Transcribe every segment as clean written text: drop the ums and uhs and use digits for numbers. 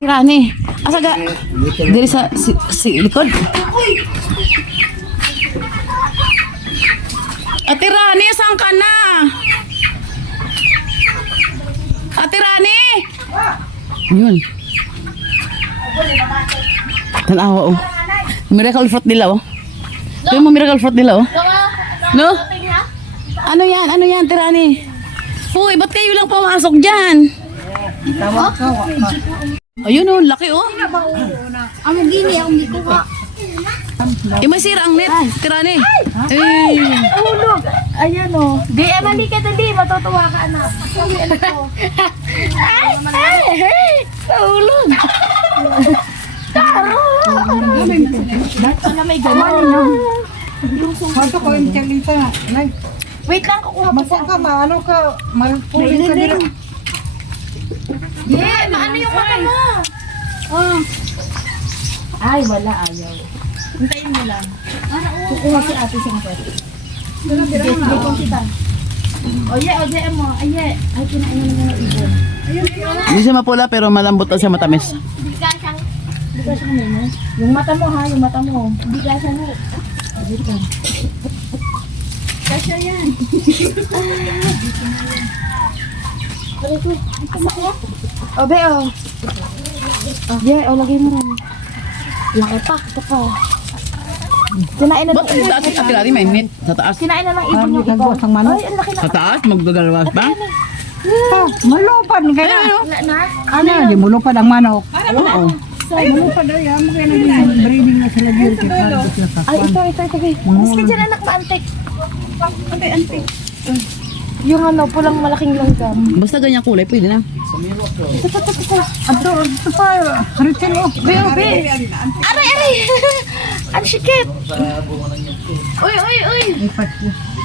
Rani, asa ga? Diri sa likod. Ate Rani, saan ka na? Ate Rani! Yun. Tanawa oh. Miracle fruit nila oh. Ito mo miracle fruit nila oh. No? Ano yan? Ano yan, Ate Rani? Uy, ba't kayo lang pumasok dyan? Ayun oh, laki oh. Ang gini, ang dito ka. Yung may sira ang net, Tirani. Ay! Hulog. Ayan o. Di, mali ka dali. Matutuwa ka, anak. Ay! Hulog. Taro! Wala may gaman, no? Kwanto ko yung tiyaling ka? Wait lang, kukuha pa Basta ka, maano ka, malpulit ka nila. Yeah, maano yung mata mo? Oh. Ay, wala, ayaw. Hintayin mo lang. Kukuha si ate siyempre. Sige, kung kita. Oye, mo. Ay, kinain mo naman yung ibon. Hindi siya mapula pero malambot at siya matamis. Hindi ka siyang kumino. Yung mata mo ha, yung mata mo. Hindi ka siyang Kasya yan. Obe, oh. Yeah, lagay mo rin. Laki pa, ito pa. Kinain na Ba't sa taas Ate Rani may net? Sa taas? Kinain na ng ibon yung iba. Nagbuwas ng manok. Ay, ang laki na. Sa taas? Magdagalawas ba? Malupad kaya. Wala na. Ano, di mulupad ang manok. Oo. Malupad ay, kaya breeding na sila dito. Ay, ito. Sige dyan, anak, maantik. Antik. Yung ano, pulang malaking langgam. Basta ganyan kulay, pwede na. Ito pa, Richel oh. Be. Aray! Ang sikit. Uy.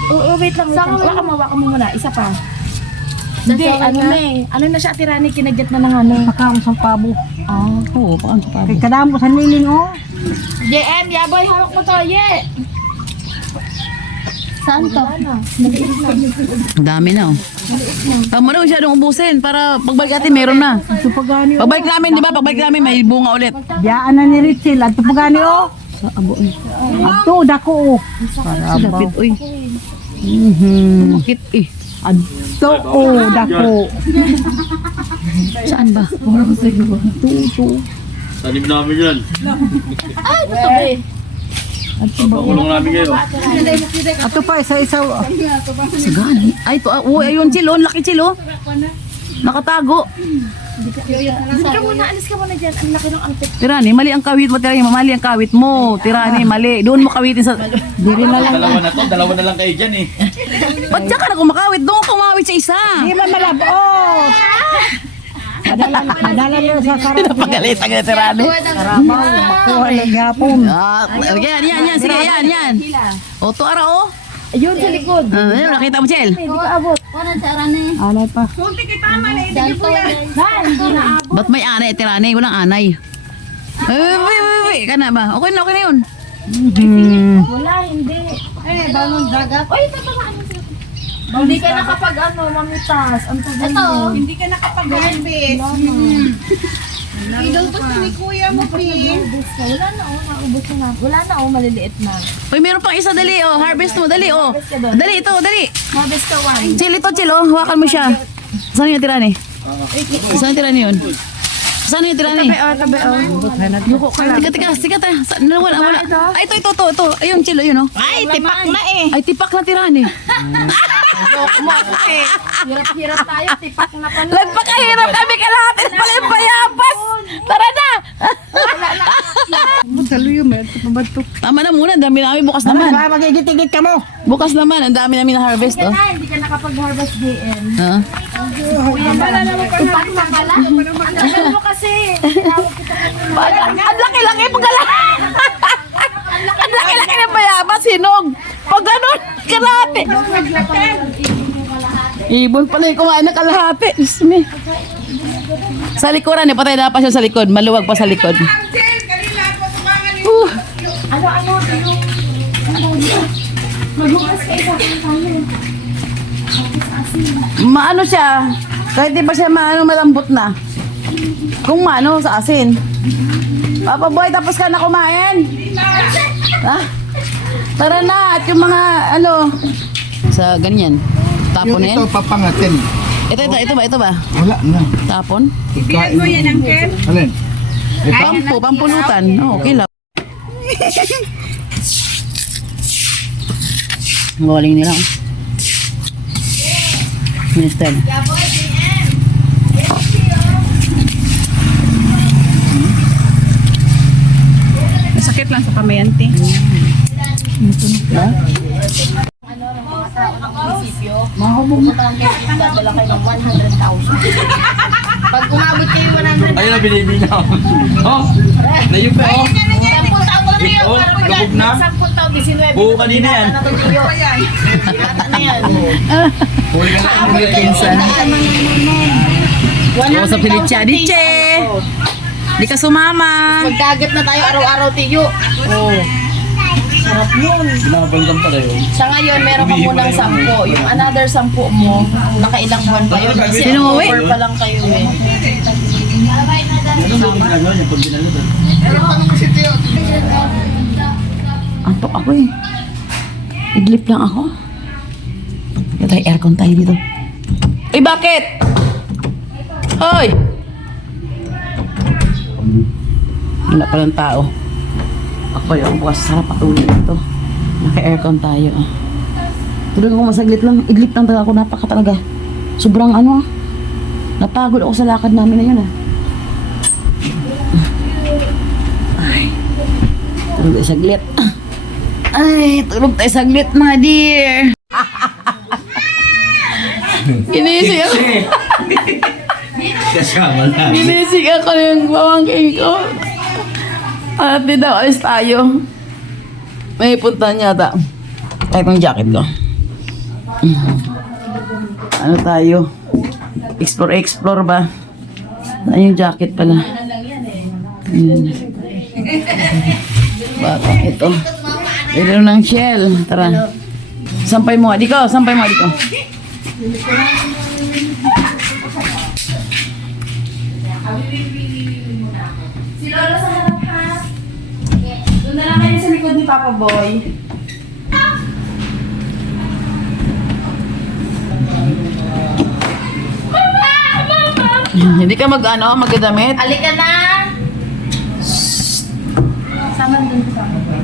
Oo, wait lang. Waka mo muna. Isa pa. Hindi, ano na eh. Ano na siya, Tirani, kinagat na ng ano. Pakam sa pabo. Ah, oo, paano sa pabo? Kay kadamo sa niling oh. JM, yaboy, hawak mo to, ye! Saan to? Ang dami na oh. Tama na masyadong ubusin para pagbalik natin meron na. Ito pagani oh. Pagbalik namin, di ba? Pagbalik namin may bunga ulit. Biyaan na ni Richel. Ito pagani oh. Sa abo eh. Ito, dako oh. Sa dapit, uy. Bakit eh? Ito oh, dako. Saan ba? Tanim namin yan. Ay, ito ba eh? Pakulong namin ngayon. Ito pa, isa-isa. Sagan. Ay, ito. Uy, ayun, Chilo. Laki, Chilo. Nakatago. Doon ka muna, alis ka muna dyan. Ang laki ng angkit. Tirani, mali ang kawit mo. Tirani, mali ang kawit mo. Tirani, mali. Doon mo kawitin sa... Dalawa na to, dalawa na lang kayo dyan eh. Ba't dyan ka na kumakawit? Doon ka kumawit sa isa. Di man malabot. Madala nyo sa sarap. Napagalit ang Tirani. Karabaw, makuha ng gapon. Ah, yan. Sige, yan. O, to ara, o. Ayun, sa likod. Ayun, nakita mo, Chel. Hindi ka abot. Anay pa. Ba't may anay, Tirani? Walang anay. Wait. Ka na ba? Okay na yun. Wala, hindi. Balong dagat. Uy, tatamaan mo sila. Hindi ka nakapag mamitas. Ang tagal mo. Hindi ka nakapag-harvest. Idol ko ni Kuya mo, please. Wala na, naubos na. Wala na, maliliit na. Uy, meron pang isa, dali, oh. Harvest mo, dali, oh. Dali, ito, dali. Harvest ka one. Chil, ito, Chil, oh. Hawakan mo siya. Saan yung Tirani? Saan yung Tirani yun? Saan yung Tirani? Tabi, Yuko ka lang. Tika. Wala. Ay, ito. Ayun, Chil, ayun, oh. Ay, tipak na eh. Ay, tipak na Tirani. Joke mo kasi. Hirap tayo, tipak na pala. Nagpakahirap kami kalahatin pala yung bayabas. Tara na. Saluyo mo, ito pa ba ito? Tama na muna, ang dami namin bukas naman. Magigit-igit ka mo. Bukas naman, ang dami namin na harvest, oh. Hindi ka nakapag-harvest DM. Ha? Tipak na pala. Ang tagal mo kasi. Ang laki-laki pagkala. Ang laki-laki ng bayabas, hinog. Pag ganun, kalahati. Ibon pala yung kumain ng kalahati. Diyos me. Sa likuran, patay na pa siya sa likod. Maluwag pa sa likod. Ano, maghugas ka isa. Maano siya? Kahit di pa siya malambot na. Kung mano, sa asin. Papa Boy, tapos ka na kumain? Ha? Tara na, at yung mga, sa ganyan. Tapon na yan. Ito, papangatin. Ito ba? Wala na. Tapon? Ikain mo yan, Uncle. Alin? Pampulutan. Oh, okay lang. Galing nila. Minister. Masakit lang sa kamay, ante. Pumuntahan kayo dito, dala kayo ng 100,000. Pag umabot kayo 100,000, Ayun na, binibinaw. Oh, layo pa oh. 10 taon na yun. Oh, lubog na. 10 taon, 19. Buo kanina yan. Yata na yan. Huli ka na. Huli ka Pinsan. Oo, sa Felicia. Diche! Di ka sumama. Magdagat na tayo araw-araw, tiyo. Sarap yun. Binabalgam pa kayo. Sa ngayon, meron ka munang 10. Yung another 10 mo, nakailang buwan pa yun. Kasi Sino uwi? October pa lang kayo eh. Ano mo ginagawa niya pag binalo? Antok ako eh. Idlip lang ako. Ito tayo, aircon tayo dito. Eh, bakit? Hoy! Wala pa ng tao. Ako yung bukas sarap patuloy dito. Naka-aircon tayo. Tulog ako masaglit lang. Idlip lang talaga ako. Napaka talaga. Sobrang napagod ako sa lakad namin na yun Ay. Tulog tayo saglit. Ay, tulog tayo saglit mga dear. Ginisig ako. Kasama na. Ginisig ako yung pamangkin ko. Ate daw, alis tayo. May punta niya ata. Kahit ang jacket ko. Ano tayo? Explore ba? Ano yung jacket pala? Ayan. Bata ito. Ito ng shell. Tara. Sampay mo. Diko, sampay mo. Diko. Si Lola sa harap ha. Doon na lang kayo sa likod ni Papa Boy. Hindi ka magdamit? Alika na! Sama doon sa Papa Boy.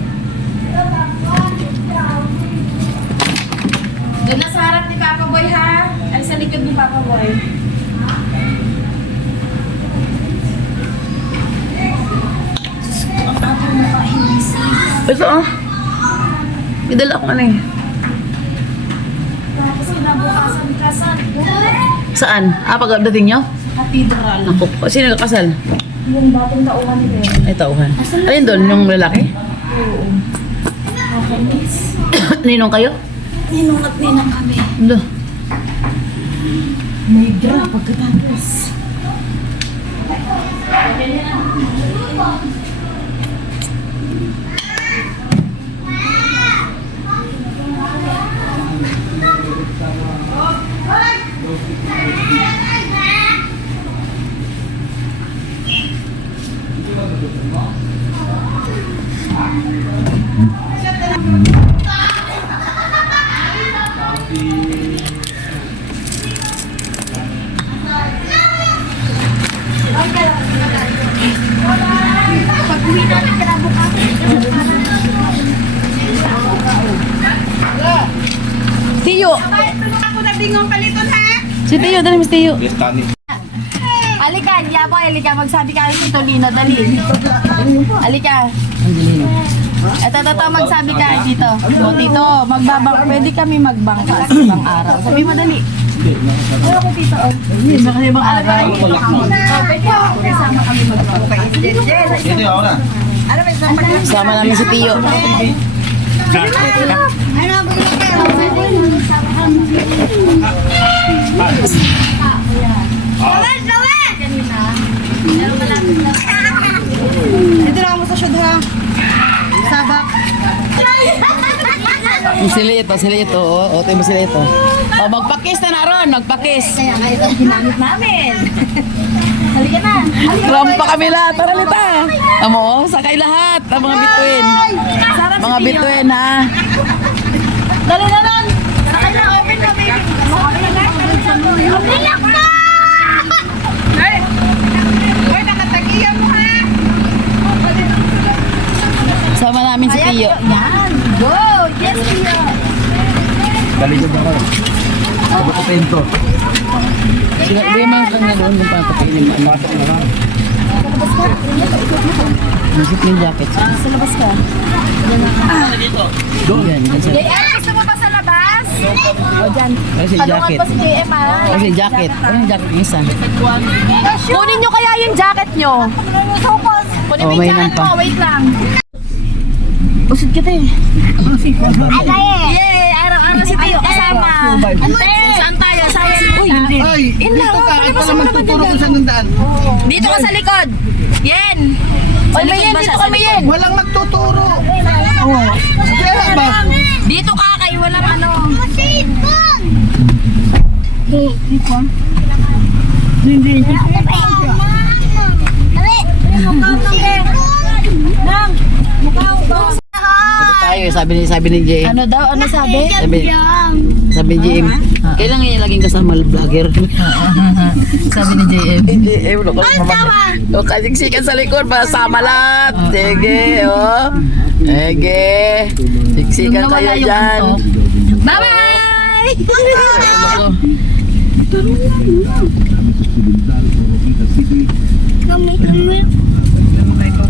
Doon na sa harap ni Papa Boy ha. Ay sa likod ni Papa Boy. Ito May dala ko eh. Tapos kinabukasan kasal. Saan? Pagdating nyo? Cathedral. Ako. Sino kakasal? Yung dating tauhan ni Ben. Ay, tauhan. Ayun doon, yung lalaki? Oo. Okay, miss. Ninong kayo? Ninong at ninang kami. Lo. May gra pagkatapos. Pag-uwi natin kinabukasan. Tiyo! Ako na bingong paliton ha. Si Tiyo, dali mas Tiyo. Yes, Tani. Alika, Diabo, alika. Magsabi ka si Tolino, dali. Alika. Angelina. Ito, magsabi ka dito. O, tito, pwede kami magbangka sa ibang araw. Sabi mo, dali. Pero ko, tito, Hindi, baka ibang araw. pwede ako. Kasama kami magbangka. Dito ako na. Sama namin si Tiyo. Dito lang ako sa shoot ha. Sabak. Sila ito. O, tayo mo sila ito. O, magpakis na ron, magpakis. Kaya nga ito ang ginamit namin. Halika na. Rampa kami lahat. Tara, Lita. Amo, sakay lahat. Ang mga bituin. Mga bituin, ha? Dali na lang. Sakay na, open na, baby. Open lang na! Sama namin si Tiyo. Yan. Go! Yes, Tio. Galing ba ako? Sa Bukupento. Hindi mo lang na doon kung paano kapainin mo. Pasok na lang. Nasip yung jacket. Sa labas ka. Yan, yan sa... JM, gusto mo ba sa labas? O, dyan. Kasi Talungan jacket. pa si JM, ha? Kasi jacket. Ano yung jacket yung isa? Kunin nyo kaya yung jacket nyo. Kunin mo Oh, may yung jacket nampa. mo. Wait lang. Usod kita eh. Yay! Araw-araw si Tio kasama. Ante! Saan tayo? Saan si Uy, hindi. Ay, In lang. kahit pala magtuturo kung saan ang daan. Dito ka sa likod. Yen! Oy, Mayen, dito kami, Yen. Walang magtuturo. Oo. Kaya ba? Dito ka, kayo walang ano. Hindi. Ito tayo, sabi ni Jay. Ano daw? Ano sabi? Sabi ni JM, kailangan niya laging kasama vlogger. Sabi ni JM. JM, o kasiksikan sa likod, masama lahat. Sige, oh. Sige. Siksikan kayo dyan. Bye-bye!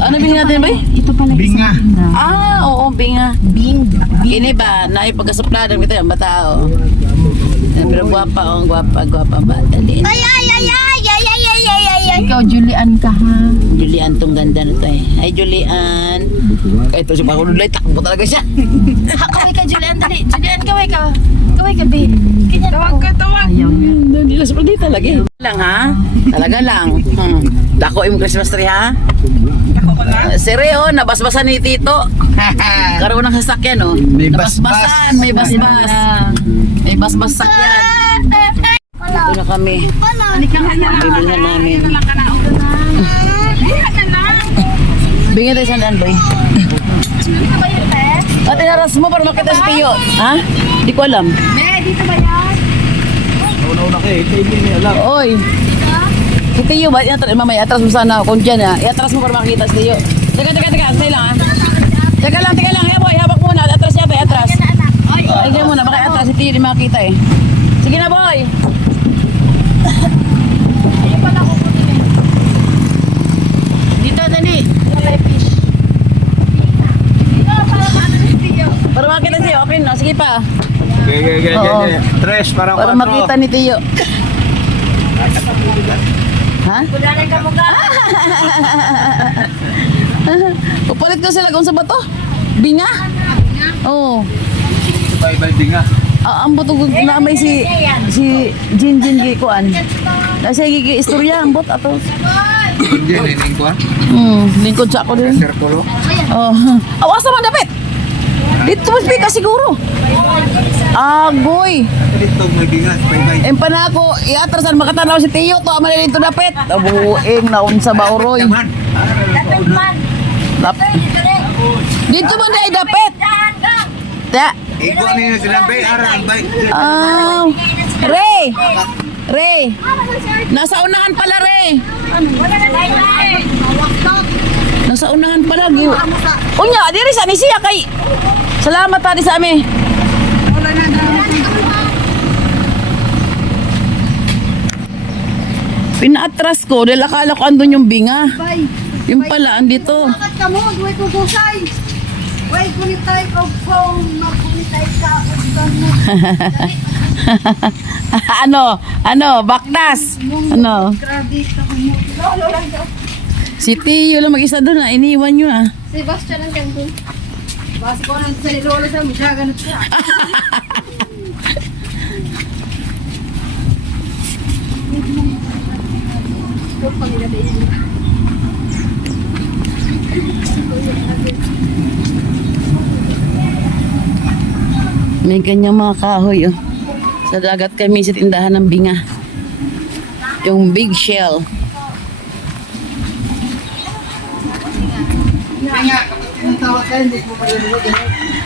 Ano bingi natin ba? Ito pala. Binga. Oo, binga. Bing. Ini ba, na ipagkasupladan kita yung batao. Pero guwapa, guwapa ba? Dali. Ikaw, Julian ka, ha? Julian, tong ganda na to eh. Ay, Julian. Ito si Pakululay, takbo talaga siya. Kaway ka, Julian. Dali. Julian, kaway ka. Kaway ka, babe. Ganyan tawag ka, tawag. Ayaw nga. Hindi na sa talaga eh. Lang ha? Talaga lang. Dako yung Christmas tree ha? Seryo, nabasbasan ni Tito. Karoon ng sasakyan oh. May Nabasbasan, may basbas. May basbas sakyan. Ito na kami. Bibilhan namin. Bingin tayo sandaan, boy. Dito ba yun, te? At inaras mo para makita si Tiyo. Ha? Di ko alam. Be, dito ba yan? Una-una kayo, ito hindi niya alam. Oy. Si Tiyo ba? Mamaya, atras mo sana. Kung dyan ha. Iatras mo para makita si Tiyo. Teka. Stay lang ha. Teka lang. Hey boy, habak muna. Atras yata, atras. Ay, dyan muna. Baka atras si Tiyo di makita eh. Sige na, boy. Ayun pala kukunin eh. Dito, dali. Dito, para paano si Tio? Para makita si Tiyo. Okay na. Sige pa. Okay. Oo. Tres, parang Para makita ni Tiyo. Ha? Kulalay ka mo ka. Upalit ko sila kung sa bato. Binga. Oo. Bye-bye dinga. Ang bato na may si Jin Gikuan. Kasi gigi istorya ang bot ato. Hindi, nining ko. Lingkod sa ako din. Sirkulo. Oh. Awas naman dapat. Dito mas bika siguro. Agoy. Dito may dinga. Bye-bye. Empana ako, iatrasan makatanaw si Tiyo to aman dito dapat. Abuing naun sa bauroy. Yaman. Dapat man. Dito man dai dapat. Dahan ka. Ta. Iko ni naglambe, arang bay. Ray. Nasa unahan pala, Ray. Wala na tayo. Nasa unahan pala. Unya, diri sa ni siya kay. Salamat tadi sa amin. Pinaatras ko dahil akala ko andun yung binga. Yung pala, andito. Bakit ka mo? Huwag ko gusay. Huwag kunitay ko phone. Magkunitay ka. Ano, baktas. Ano? Grabe ka mo. Lolo lang daw. Si Tiyo lang mag-isa doon, iniwan nyo ah. Sebastian ang kanto. Basi ko nang sa lolo sa mo siya ganun siya. May kanyang mga kahoy oh. Sa dagat kami sa tindahan ng binga. Yung big shell.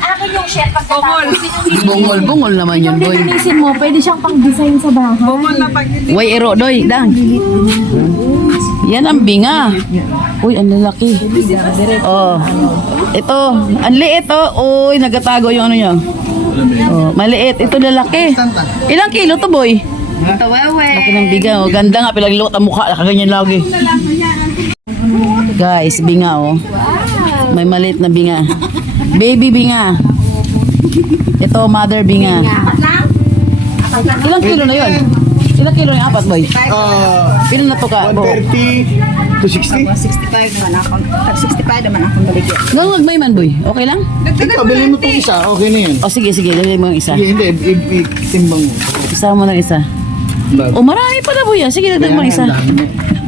Akin yung share pagkatapos. Bungol naman yun, boy. Linisin mo, pwede siyang pang-design sa bahay. Way ero, doy, dang. Yan ang binga. Uy, ang lalaki. Oh. Ito, ang liit, oh. Uy, nagatago yung ano niya. Oh, maliit. Ito lalaki. Ilang kilo to, boy? Ito, wewe. Laki ng biga, oh. Ganda nga, pilagilot ang mukha. Nakaganyan lagi. Guys, binga, oh. May maliit na binga. Baby binga. Ito, mother binga. Ilang kilo na yun? Ilang kilo na yung apat, boy? Pino na to ka? 130 to 60. 65 naman ako. 65 naman akong baligyan. Nung magmayman, boy. Okay lang? Ikaw, bilhin mo itong isa. Okay na yun. O sige, dali mo yung isa. Sige, hindi. Timbang mo. Isama mo ng isa. O marami pala, boy. Sige, dagdag mo ng isa.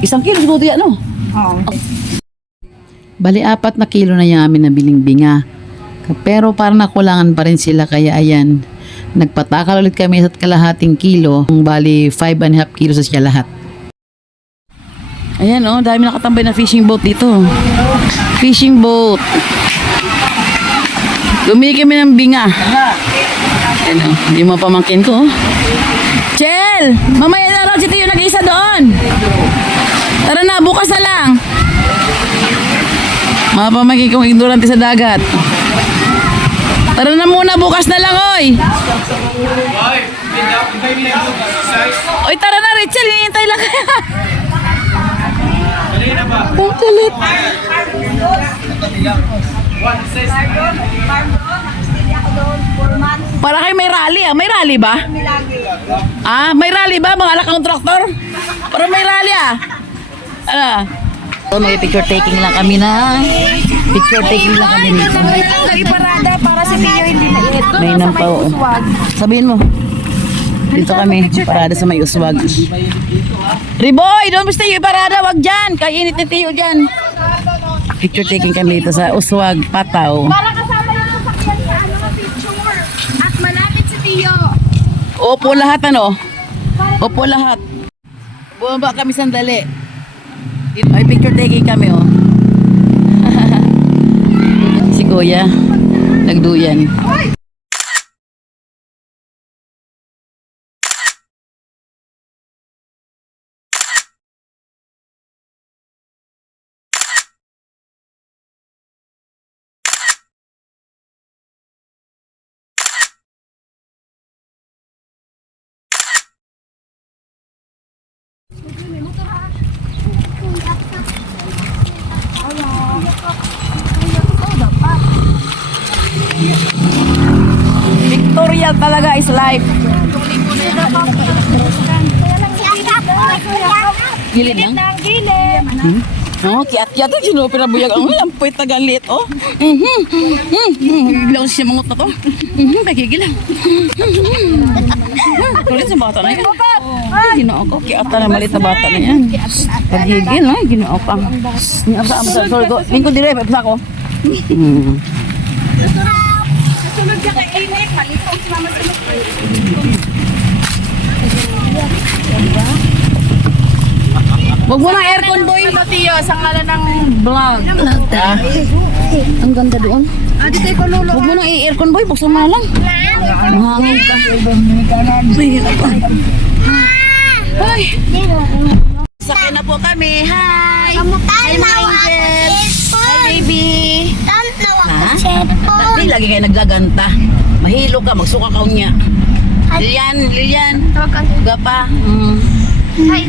Isang kilo, siguro yan, no? Oo. Bali, 4 na kilo na yung amin nabiling binga. Pero parang nakulangan pa rin sila, kaya ayan. Nagpatakal ulit kami sa kalahating kilo. Bali, 5.5 kilos sa siya lahat. Ayan, oh, dami nakatambay na fishing boat dito. Fishing boat. Gumili kami ng binga. Ayan, oh, yung mga pamangkin ko. Oh. Chel! Mamaya na raw si Tiyo nag-isa doon. Tara na, bukas na lang. Mga pamangkin kong ignorante sa dagat. Tara na muna, bukas na lang, oy. Oy, tara na, Rachel, hinihintay lang kaya. Ang kulit. Para kayo may rally, ah. May rally ba? Ah, may rally ba, mga alakang traktor? Para may rally, ah. Ano? So, may picture taking lang kami na. Picture taking lang kami dito. Lagi parada para si Tio hindi mainit. Doon May sa nang pa, oo. Sabihin mo. Dito kami, parada sa may uswag. Riboy, doon basta yung parada, wag dyan. Kainit ni Tio dyan. Picture taking kami dito sa uswag, Pataw. Para kasama yung sasakyan sa ano na picture. At malapit si Tio. Opo lahat, ano? Opo lahat. Bumaba kami sandali. Ay, picture taking kami, oh. Si Kuya, nagduyan. Victorial talaga is life. Gilid lang? Oo, kiat-kiat ito. Sinupin na buyag. Ang puwit na galit, oh. Bigla ko siya mangot na to. Pagigil lang. Kulit sa bata na yan. Ay, ginoo ko. Kiat na malit na bata na yan. Pagigil, ay, ginoo ka. Sorry ko. Lingkod dire, pagpasa ko. Sunod ka kay Init. Malito si Mama Sunod. Huwag mo ng aircon, boy. Ito, Tio, sang ngala ng vlog. Ang ganda doon. Huwag mo nang i-aircon, boy. Buksan mo na lang. Mahangin ka. Ay. Sakay na po kami. Hi. Hi, my angel. Hi, baby. Di lagi kayo naggaganta. Mahilo ka, magsuka ka niya. Lilian. Gapa. Hi,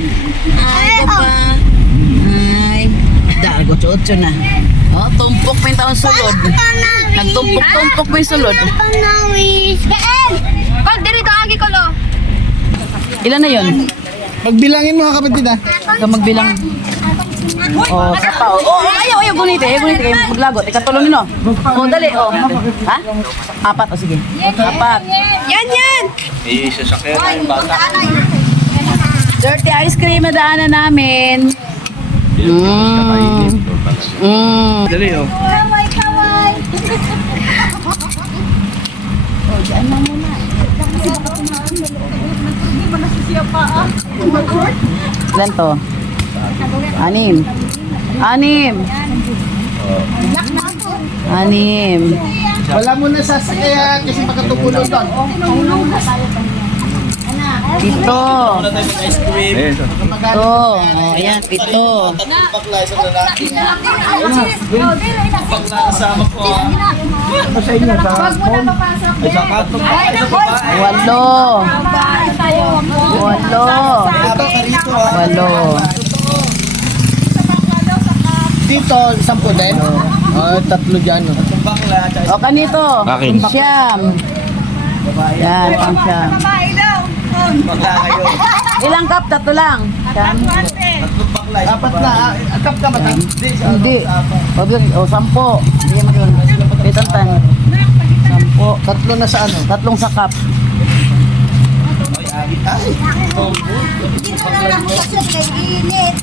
Gapa. Hi. Dago, chotso na. Oh, tumpok pa yung taon sulod. Nagtumpok-tumpok pa yung sulod. Pag dirito agi ko lo. Ilan na yon? Pagbilangin mo, kapatid, ah. Ikaw magbilang. Oh, sapa. Oh, ayaw, gunite. Kayo maglagot. Ikatulong nyo. Oh, dali. Oh. Ha? 4. Oh, sige. 4. Yan. Sasakyan ng bata. Dirty ice cream na daanan namin. Dali, oh. Kaway. Ilan to? 6. Anim. Wala mo na sasakyan kasi makatupulong doon. Pito. Ice cream. Ito. Oh, ayan, pito. Bakla sa lalaki. Bakla kasama ko. Sa inyo, sa Ay, sa katong. Walo. Walo. Ito, karito ah. Walo. Dito, 10 din. Tatlo dyan. Tatlong bakla. O, kanito. Siyam. Yan, pang siyam. Bakla kayo. Ilang cup? Tatlo lang. Siyam. Tatlong bakla. Dapat na. Akap ka ba? Hindi. O, 10. Hindi mo yun. Pitantan. 10. Tatlo na sa ano? Tatlong sa cup. Dito na lang ako sa kay init.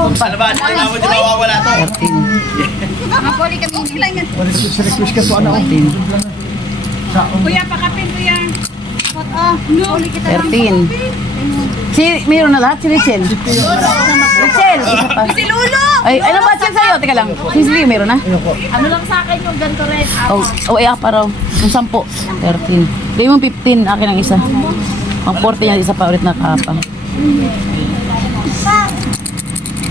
Ano ba? Hindi mo mawawala to. 13. Makapuli kami init. Request ka po ano? 14. Kuya, pakapin ko yan. Huli kita lang. 13. Si, mayroon na lahat? Si Richel? Richel! Isa pa. Si Lulo! Ay, ano ba siya sa'yo? Teka lang. Si Sli, mayroon na? Ano lang sa akin yung ganito rin. Oh, iya pa raw. Yung 10. 13. Hindi mo 15. Akin ang isa. Pang 40 yan. Isa pa ulit na kapa.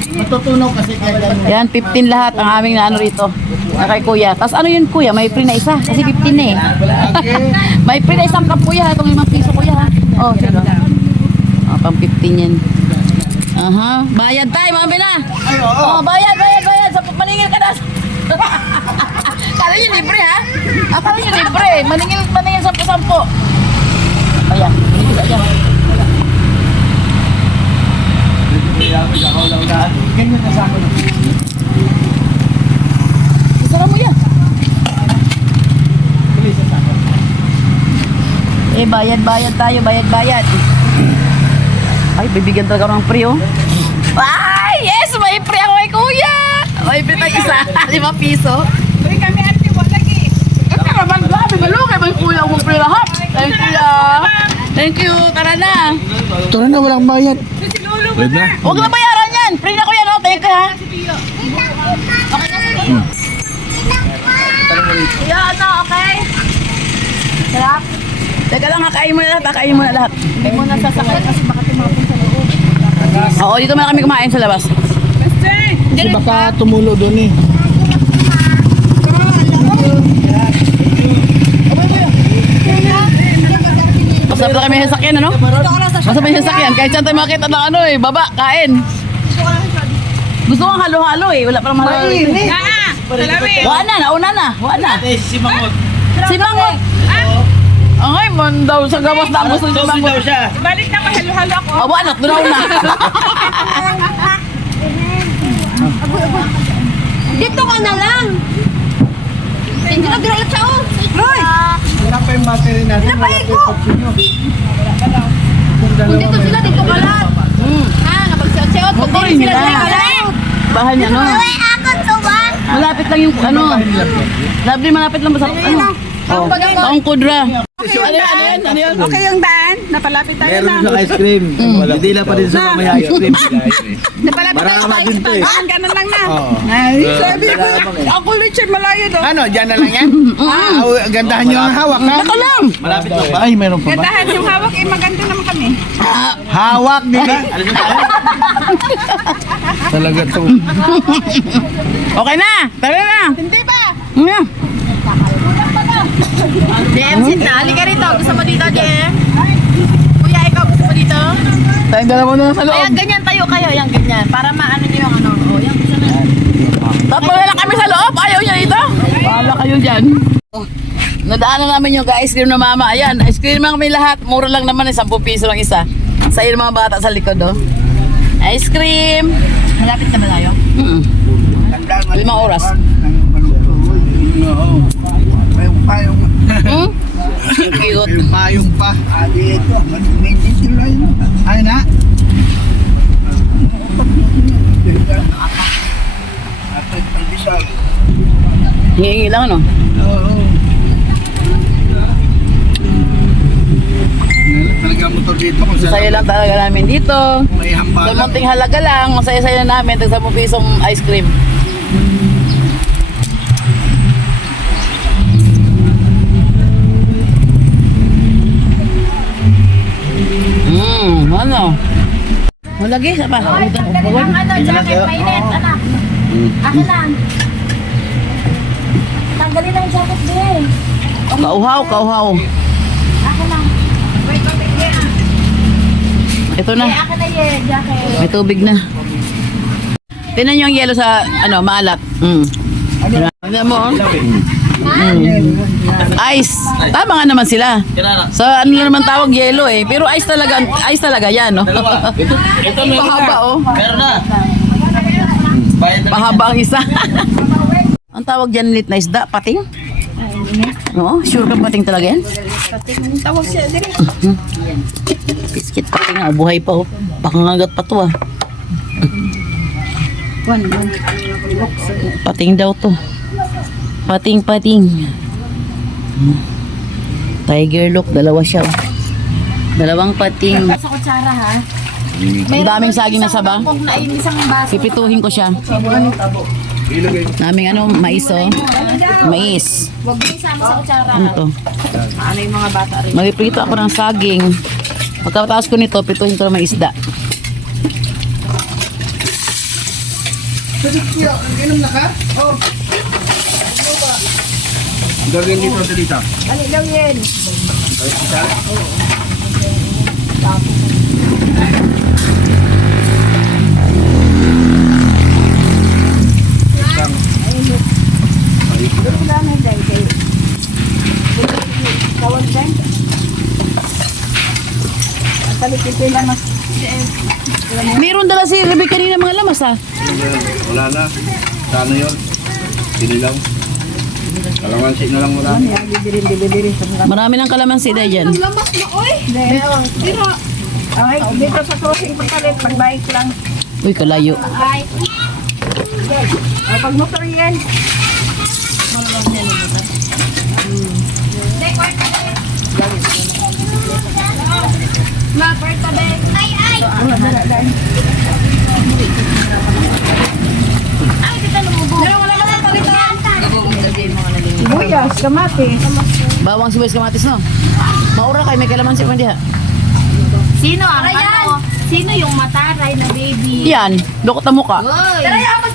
Matutunaw kasi kaya Yan, ganun. 15 lahat ang aming na ano rito. Na kay kuya. Tapos ano yun kuya? May free na isa. Kasi 15 eh. May free na isang cup kuya. Itong 5 piso kuya ha. Oh, sige. Pang 15 yan. Aha. Bayad tayo, mga bina. Oh, bayad. Sa maningil ka na. Kala nyo libre ha? Akala nyo libre. Maningil 10-10. Ayan. Maningil ka dyan. Ganyan na sa ako. Isara mo yan. Eh, bayad tayo, bayad. Ay, bibigyan talaga ako ng free, oh. Ay, yes! May free ako kay kuya! May free tayo isa, 5 piso. Uy, kami ate mo lagi. Ito naman, grabe, malukay, may kuya akong free lahat. Thank you, Thank you, tara na. Tara na, walang bayad. Si Lulo mo Pwede na. Huwag na bayaran yan, free na kuya, no? Thank you, ha? Kuya, ano, okay? Sarap? Teka lang, kain mo na lahat. Hindi mo nasasakay kasi baka tumapon sa loob. Oo, dito na kami kumain sa labas. Kasi baka tumulo doon eh. Masarap na kami yung sakyan, ano? Masarap yung sakyan. Kahit saan tayo makita ng ano eh, baba, kain. Gusto ko halo-halo eh, wala parang mahalo. Salamin. Nauna na. Si Mangot. Si Mangot. Ay, man daw sa gawas na ang gusto si Sosi daw Mangot. siya. Balik na mahalo-halo ako. Aba, anak, doon na. Dito ka na lang. Hindi na gira siya oh. Roy! Wala pa yung battery natin. Napay ko! Kung dito sila, dito ka lang. Napagsiot-siot. Kung Motorin dito sila, nila. dito ka lang. Bahan niya, no? Ako to ba? Malapit lang yung ano. Lovely, malapit lang ba sa ano? Oh, ang kudra. Ano yan? Okay yung daan. Napalapit tayo Meron na. siyang ice cream. Hindi na pa rin sa may ice cream. Napalapit tayo Marama din to eh. Ganun lang na. Oo. Ay, sabi ko. Marama eh. Ako Richard malayo doon. Ano, dyan na lang yan? Gandahan nyo ang hawak ha? Ito lang. Malapit lang ba? Ay, meron pa ba? Gandahan yung hawak eh maganda naman kami. Hawak din. Talaga to. Okay na. Tara na. Hindi ba? Yeah. JM, Sinta, halika rito. Gusto mo dito, JM? Kuya, ikaw gusto mo dito? Tayong dalawa na sa Ayan, loob. ganyan tayo kayo. Ayan, ganyan. Para maano nyo yung ano. O, yan, gusto na. Tapos na lang kami sa loob. Ayaw niya dito. Pahala kayo dyan. Nadaanan namin yung ice cream na mama. Ayan, ice cream lang kami lahat. Mura lang naman eh, 10 piso lang isa. Sa iyo mga bata sa likod, oh. Ice cream. Malapit na ba tayo? 5 oras. Payong. Hmm? Cute. Payong pa. Ay na. Hihingi lang, ano? Talaga mo motor dito kung saan Saya lang talaga namin dito. may hampalan. Dalmunting halaga lang, masaya-saya na namin. Tag 10 pisong ice cream. Ano? Malagi, sa pa. Tanggalin ang ano, jacket, mainit, anak. Akin lang. Tanggalin ang jacket, din. Kauhaw, kauhaw. Akin lang. Ito na. Akin na yung jacket. May tubig na. Tingnan nyo ang yelo sa, ano, maalat. Tingnan mo, oh. Ice. Tama nga naman sila. Sa ano naman tawag yelo eh. Pero ice talaga yan, no? Ito Pahaba, oh. Meron na. Pahaba ang isa. Ang tawag dyan lit na isda, pating? Oo, sure ka pating talaga yan? Pating tawag siya din. Biscuit pating nga, buhay pa, oh. Pakangagat pa to, ah. Pating daw to. Pating. Tiger look, dalawa siya. Oh. Dalawang pating. Sa kutsara, ha? Ang daming saging na saba. Kung isang baso. Pipituhin ko siya. Naming ano, mais, oh. Mais. Huwag mo isama sa kutsara. Ano to? Ano yung mga bata rin? Magpiprito ako ng saging. Pagkatapos ko nito, pituhin ko ng mais isda. Inom na ka? Oh. Gagawin dito sa dito. Ano daw yan? Meron dala si Rebecca kanina mga lamas, ah. Wala na. Sana yun. Sinilaw. Kalamansi na lang wala. Marami ng kalamansi dahil dyan. Lamas na, oy! Dito. Ay, dito sa crossing pagkalit, pagbike lang. Uy, kalayo. Ay. Pag motor yan. Ma, kwarta ba? Ay! Ay, kita lumubo. Wala ka lang palitan. Buyas, kamatis. Bawang sibuyas kamatis, no? Maura kayo, may kalamansi pa diha. Sino ang ano? Sino yung mataray na baby? Yan, lukot na muka. Tara,